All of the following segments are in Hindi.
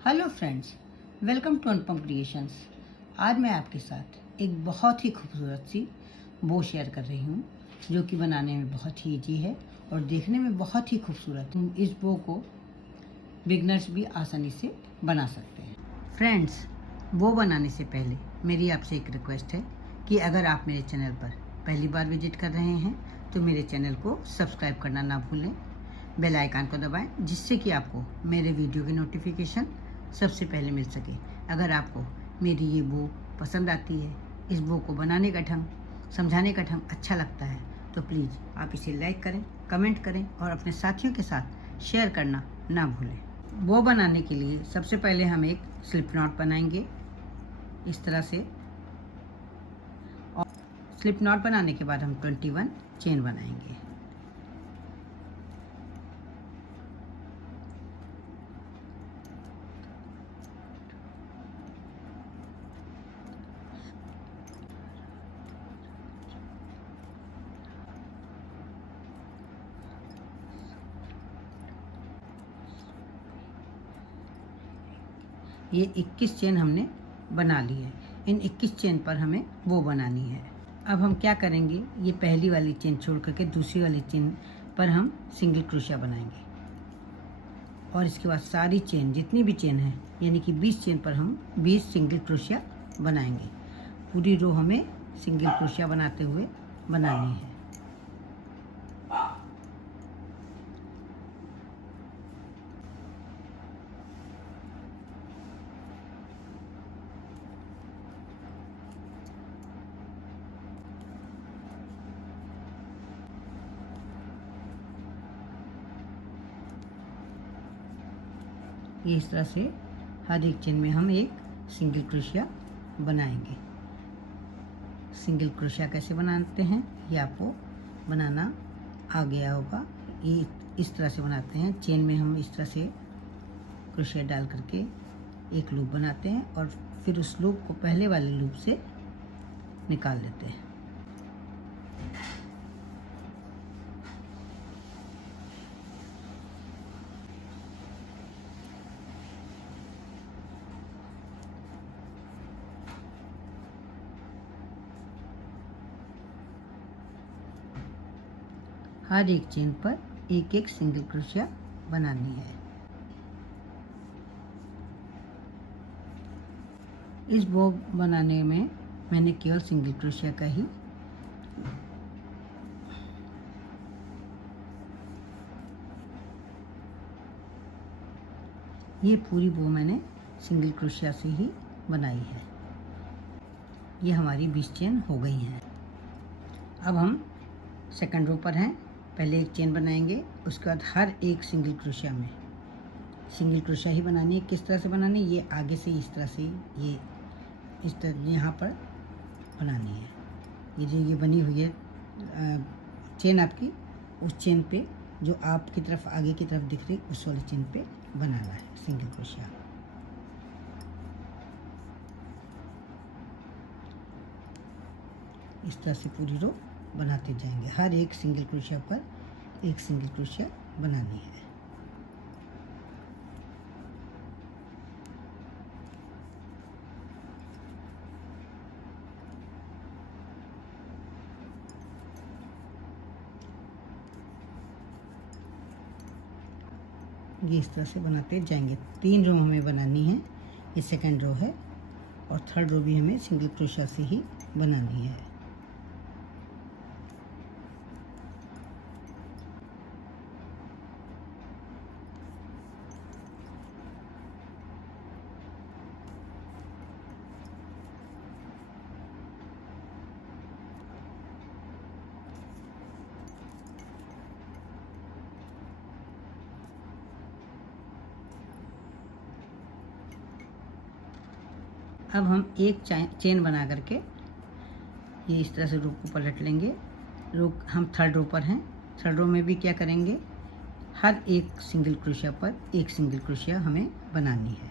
Hello friends, welcome to Anupam creations. आज मैं आपके साथ एक बहुत ही खूबसूरत सी बो शेयर कर रही हूँ जो कि बनाने में बहुत ही इजी है और देखने में बहुत ही खूबसूरत है। इस बो को बिगनर्स भी आसानी से बना सकते हैं। फ्रेंड्स, बो बनाने से पहले मेरी आपसे एक रिक्वेस्ट है कि अगर आप मेरे चैनल पर पहली बार विजिट कर रहे हैं तो मेरे चैनल को सब्सक्राइब करना ना भूलें, बेल आइकन को दबाएं जिससे कि आपको मेरे वीडियो की नोटिफिकेशन सबसे पहले मिल सके। अगर आपको मेरी ये बो पसंद आती है, इस बो को बनाने का ढंग, समझाने का ढंग अच्छा लगता है तो प्लीज़ आप इसे लाइक करें, कमेंट करें और अपने साथियों के साथ शेयर करना ना भूलें। बो बनाने के लिए सबसे पहले हम एक स्लिप नॉट बनाएंगे इस तरह से, और स्लिप नॉट बनाने के बाद हम 21 चेन बनाएंगे। ये 21 चेन हमने बना ली है। इन 21 चेन पर हमें वो बनानी है। अब हम क्या करेंगे, ये पहली वाली चेन छोड़ करके दूसरी वाली चेन पर हम सिंगल क्रोशिया बनाएंगे और इसके बाद सारी चेन, जितनी भी चेन है यानी कि 20 चेन पर हम 20 सिंगल क्रोशिया बनाएंगे। पूरी रो हमें सिंगल क्रोशिया बनाते हुए बनानी है। ये इस तरह से हर एक चेन में हम एक सिंगल क्रोशिया बनाएंगे। सिंगल क्रोशिया कैसे बनाते हैं ये आपको बनाना आ गया होगा। ये इस तरह से बनाते हैं। चेन में हम इस तरह से क्रोशिया डाल करके एक लूप बनाते हैं और फिर उस लूप को पहले वाले लूप से निकाल लेते हैं। हर एक चेन पर एक एक सिंगल क्रोशिया बनानी है। इस बो बनाने में मैंने केवल सिंगल क्रोशिया का ही ये पूरी बो मैंने सिंगल क्रोशिया से ही बनाई है। ये हमारी 20 चेन हो गई हैं। अब हम सेकंड रो पर हैं। पहले एक चेन बनाएंगे, उसके बाद हर एक सिंगल क्रोशिया में सिंगल क्रोशिया ही बनानी है। किस तरह से बनानी है, ये आगे से इस तरह से, ये इस तरह यहाँ पर बनानी है। ये जो ये बनी हुई है चेन आपकी, उस चेन पे जो आपकी तरफ आगे की तरफ दिख रही उस वाली चेन पे बनाना है सिंगल क्रोशिया। इस तरह से पूरी रो बनाते जाएंगे। हर एक सिंगल क्रोशिया पर एक सिंगल क्रोशिया बनानी है। ये इस तरह से बनाते जाएंगे। 3 रो हमें बनानी है। ये सेकंड रो है और थर्ड रो भी हमें सिंगल क्रोशिया से ही बनानी है। अब हम एक चेन बना करके ये इस तरह से रो को पलट लेंगे। रो हम थर्ड रो पर हैं। थर्ड रो में भी क्या करेंगे, हर एक सिंगल क्रोशिया पर एक सिंगल क्रोशिया हमें बनानी है।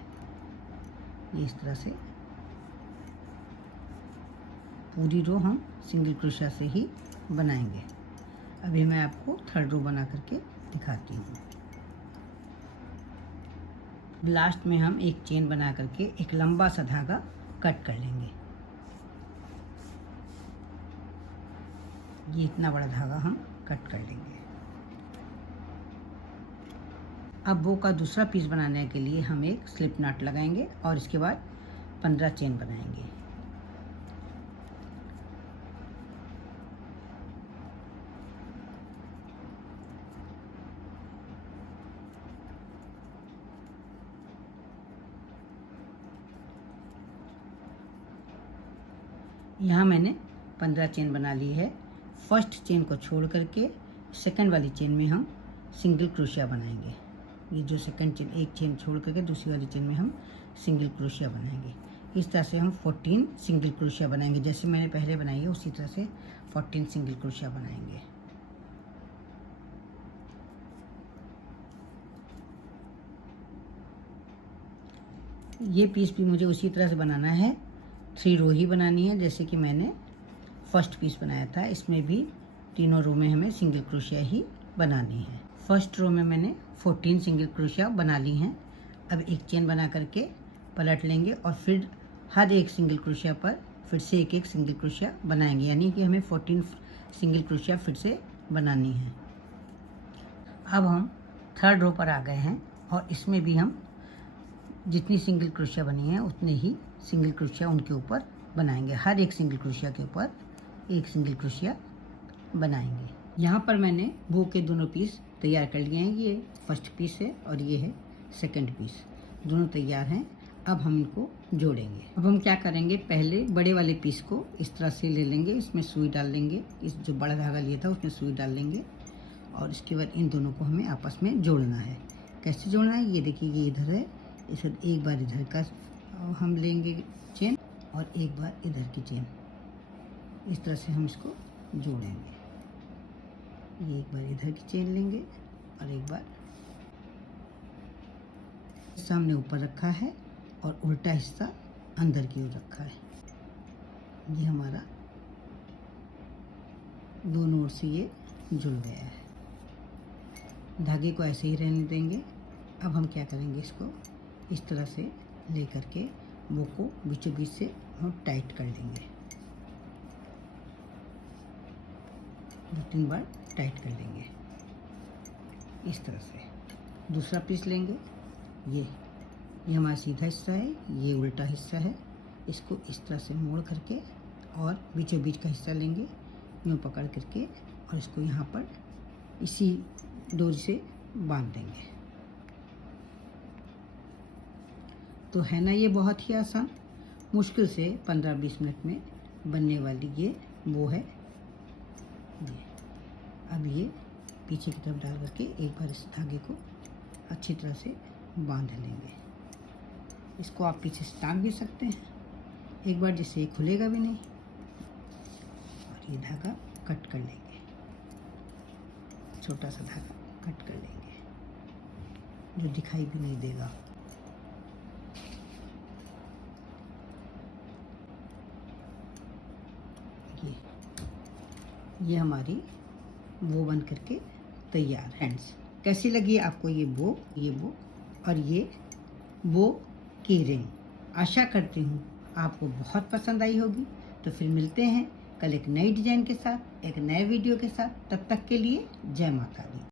ये इस तरह से पूरी रो हम सिंगल क्रोशिया से ही बनाएंगे। अभी मैं आपको थर्ड रो बना करके दिखाती हूँ। लास्ट में हम एक चेन बना करके एक लंबा सा धागा कट कर लेंगे। ये इतना बड़ा धागा हम कट कर लेंगे। अब बो का दूसरा पीस बनाने के लिए हम एक स्लिप नॉट लगाएंगे और इसके बाद 15 चेन बनाएंगे। यहाँ मैंने 15 चेन बना ली है। फर्स्ट चेन को छोड़ करके सेकंड वाली चेन में हम सिंगल क्रोशिया बनाएंगे। ये जो सेकंड चेन, एक चेन छोड़ करके दूसरी वाली चेन में हम सिंगल क्रोशिया बनाएंगे। इस तरह से हम 14 सिंगल क्रोशिया बनाएंगे। जैसे मैंने पहले बनाई है उसी तरह से 14 सिंगल क्रोशिया बनाएंगे। ये पीस भी मुझे उसी तरह से बनाना है। 3 रो ही बनानी है जैसे कि मैंने फर्स्ट पीस बनाया था। इसमें भी तीनों रो में हमें सिंगल क्रोशिया ही बनानी है। फर्स्ट रो में मैंने 14 सिंगल क्रोशिया बना ली हैं। अब एक चेन बना करके पलट लेंगे और फिर हर एक सिंगल क्रोशिया पर फिर से एक एक सिंगल क्रोशिया बनाएंगे, यानी कि हमें 14 सिंगल क्रोशिया फिर से बनानी है। अब हम थर्ड रो पर आ गए हैं और इसमें भी हम जितनी सिंगल क्रोशिया बनी है उतने ही सिंगल क्रोशिया उनके ऊपर बनाएंगे। हर एक सिंगल क्रोशिया के ऊपर एक सिंगल क्रोशिया बनाएंगे। यहाँ पर मैंने बो के दोनों पीस तैयार कर लिए हैं। ये फर्स्ट पीस है और ये है सेकंड पीस, दोनों तैयार हैं। अब हम इनको जोड़ेंगे। अब हम क्या करेंगे, पहले बड़े वाले पीस को इस तरह से ले लेंगे, इसमें सुई डाल लेंगे। इस जो बड़ा धागा लिया था उसमें सुई डाल लेंगे और इसके बाद इन दोनों को हमें आपस में जोड़ना है। कैसे जोड़ना है, ये देखिए, ये इधर है, इस एक बार इधर का हम लेंगे चेन और एक बार इधर की चेन। इस तरह से हम इसको जोड़ेंगे। ये एक बार इधर की चेन लेंगे और एक बार सामने ऊपर रखा है और उल्टा हिस्सा अंदर की ओर रखा है। ये हमारा दोनों ओर से ये जुड़ गया है। धागे को ऐसे ही रहने देंगे। अब हम क्या करेंगे, इसको इस तरह से ले करके वो को बीचों बीच से हम टाइट कर लेंगे। 2-3 बार टाइट कर लेंगे इस तरह से। दूसरा पीस लेंगे, ये हमारा सीधा हिस्सा है, ये उल्टा हिस्सा है। इसको इस तरह से मोड़ करके और बीचों बीच का हिस्सा लेंगे, यूँ पकड़ करके और इसको यहाँ पर इसी डोरी से बांध देंगे। तो है ना ये बहुत ही आसान, मुश्किल से 15-20 मिनट में बनने वाली ये बो है। अब ये पीछे की तरफ डाल करके एक बार इस धागे को अच्छी तरह से बांध लेंगे। इसको आप पीछे से टांग भी सकते हैं एक बार, जिससे ये खुलेगा भी नहीं। और ये धागा कट कर लेंगे, छोटा सा धागा कट कर लेंगे जो दिखाई भी नहीं देगा। ये हमारी वो बन करके तैयार है। कैसी लगी आपको ये बो और ये बो की रिंग? आशा करती हूँ आपको बहुत पसंद आई होगी। तो फिर मिलते हैं कल एक नई डिजाइन के साथ, एक नए वीडियो के साथ। तब तक के लिए जय माता दी।